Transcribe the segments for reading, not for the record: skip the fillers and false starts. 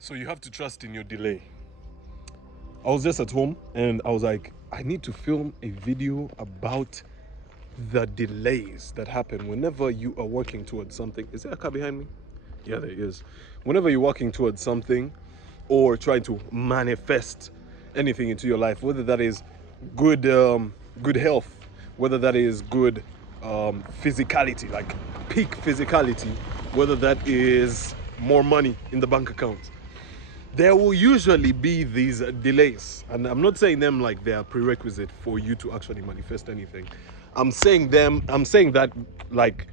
So you have to trust in your delay. I was just at home and I was like, I need to film a video about the delays that happen whenever you are working towards something. Is there a car behind me? Yeah, there is. Whenever you're working towards something or trying to manifest anything into your life, whether that is good health, whether that is good physicality, like peak physicality, whether that is more money in the bank account, there will usually be these delays. And I'm not saying them like they are prerequisite for you to actually manifest anything. I'm saying that like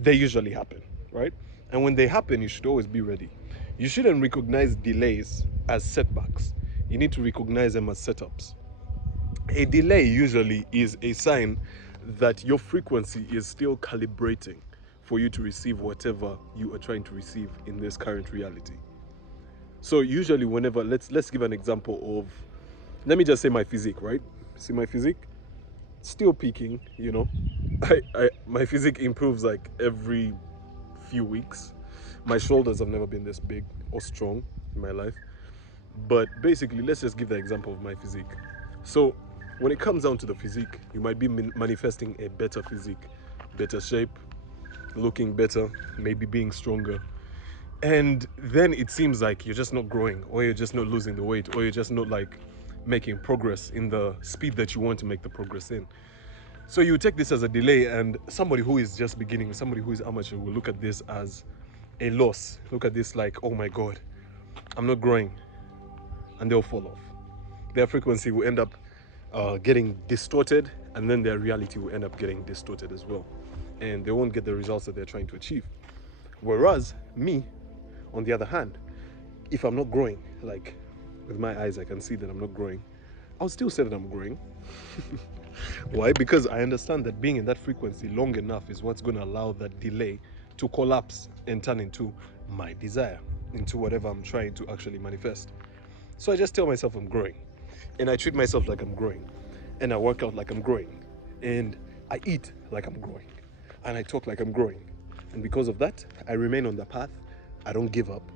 they usually happen, right? And when they happen, you should always be ready. You shouldn't recognize delays as setbacks. You need to recognize them as setups. A delay usually is a sign that your frequency is still calibrating for you to receive whatever you are trying to receive in this current reality. So usually whenever let's give an example of, let me just say my physique, right? See my physique? Still peaking, you know. My physique improves like every few weeks. My shoulders have never been this big or strong in my life. But basically, let's just give the example of my physique. So when it comes down to the physique, you might be manifesting a better physique, better shape, looking better, maybe being stronger. And then it seems like you're just not growing, or you're just not losing the weight, or you're just not like making progress in the speed that you want to make the progress in. So you take this as a delay, and somebody who is just beginning, somebody who is amateur will look at this as a loss. Look at this like, oh my God, I'm not growing, and they'll fall off. Their frequency will end up getting distorted, and then their reality will end up getting distorted as well. And they won't get the results that they're trying to achieve. Whereas me, on the other hand, if I'm not growing, like with my eyes, I can see that I'm not growing, I'll still say that I'm growing. Why? Because I understand that being in that frequency long enough is what's going to allow that delay to collapse and turn into my desire, into whatever I'm trying to actually manifest. So I just tell myself I'm growing, and I treat myself like I'm growing, and I work out like I'm growing, and I eat like I'm growing, and I talk like I'm growing. And because of that, I remain on the path. I don't give up.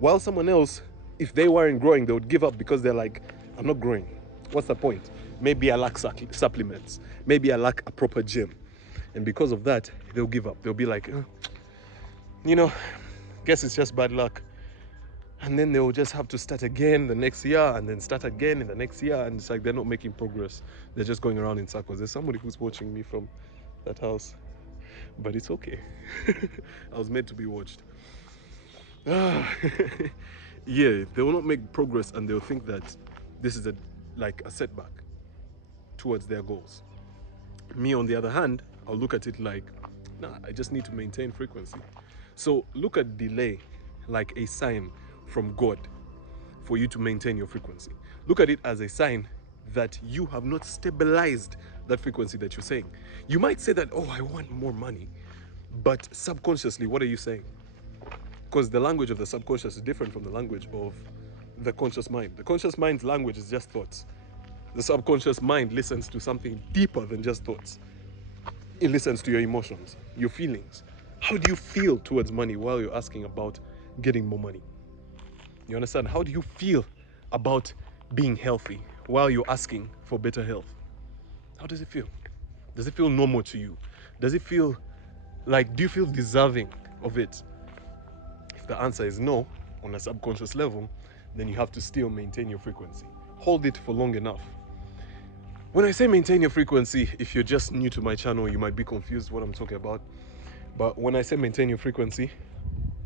While someone else, if they weren't growing, they would give up because they're like, I'm not growing. What's the point? Maybe I lack supplements. Maybe I lack a proper gym. And because of that, they'll give up. They'll be like, you know, guess it's just bad luck. And then they'll just have to start again the next year, and then start again in the next year. And it's like they're not making progress. They're just going around in circles. There's somebody who's watching me from that house. But it's okay. I was meant to be watched. Yeah, they will not make progress, and they'll think that this is like a setback towards their goals. Me, on the other hand, I'll look at it like, nah, I just need to maintain frequency. So look at delay like a sign from God for you to maintain your frequency. Look at it as a sign that you have not stabilized that frequency that you're saying. You might say that, oh, I want more money, but subconsciously, what are you saying? Because the language of the subconscious is different from the language of the conscious mind. The conscious mind's language is just thoughts. The subconscious mind listens to something deeper than just thoughts. It listens to your emotions, your feelings. How do you feel towards money while you're asking about getting more money? You understand? How do you feel about being healthy while you're asking for better health? How does it feel? Does it feel normal to you? Does it feel like, do you feel deserving of it? If the answer is no, on a subconscious level, then you have to still maintain your frequency. Hold it for long enough. When I say maintain your frequency, if you're just new to my channel, you might be confused what I'm talking about. But when I say maintain your frequency,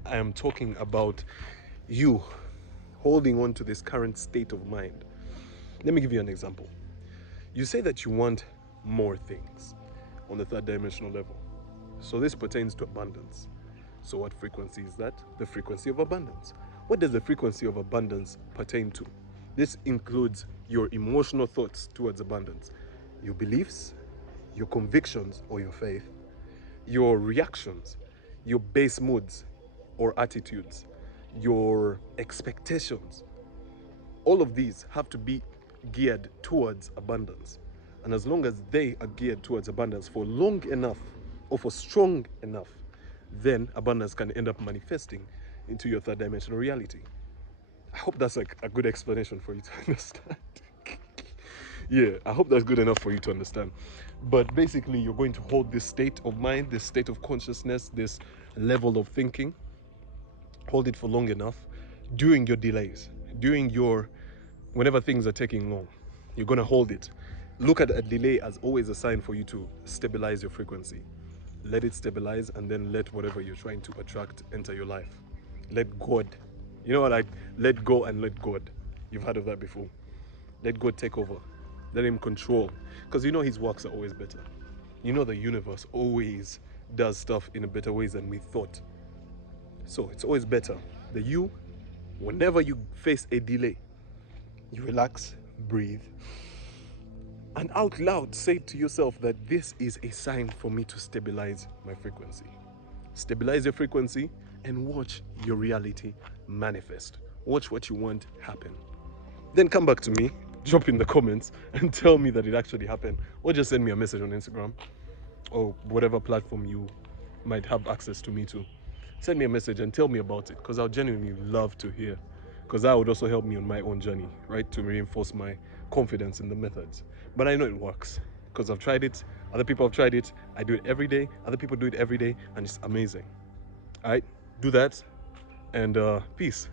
I am talking about you holding on to this current state of mind. Let me give you an example. You say that you want more things on the third dimensional level. So this pertains to abundance. So what frequency is that? The frequency of abundance. What does the frequency of abundance pertain to? This includes your emotional thoughts towards abundance, your beliefs, your convictions or your faith, your reactions, your base moods or attitudes, your expectations. All of these have to be geared towards abundance. And as long as they are geared towards abundance for long enough or for strong enough, then abundance can end up manifesting into your third dimensional reality. I hope that's like a good explanation for you to understand. Yeah, I hope that's good enough for you to understand. But basically, you're going to hold this state of mind, this state of consciousness, this level of thinking, hold it for long enough during your delays, during your whenever things are taking long. You're going to hold it. Look at a delay as always a sign for you to stabilize your frequency. Let it stabilize, and then let whatever you're trying to attract enter your life. Let God, you know what, like let go and let God. You've heard of that before. Let God take over. Let him control. Because you know his works are always better. You know the universe always does stuff in a better ways than we thought. So it's always better that you, whenever you face a delay, you relax, breathe, and out loud say to yourself that this is a sign for me to stabilize my frequency. Stabilize your frequency and watch your reality manifest. Watch what you want happen. Then come back to me, drop in the comments and tell me that it actually happened, or just send me a message on Instagram or whatever platform you might have access to me to. Send me a message and tell me about it, because I'll genuinely love to hear, because that would also help me on my own journey, right, to reinforce my confidence in the methods. But I know it works because I've tried it, other people have tried it, I do it every day, other people do it every day, and it's amazing. All right, do that, and peace.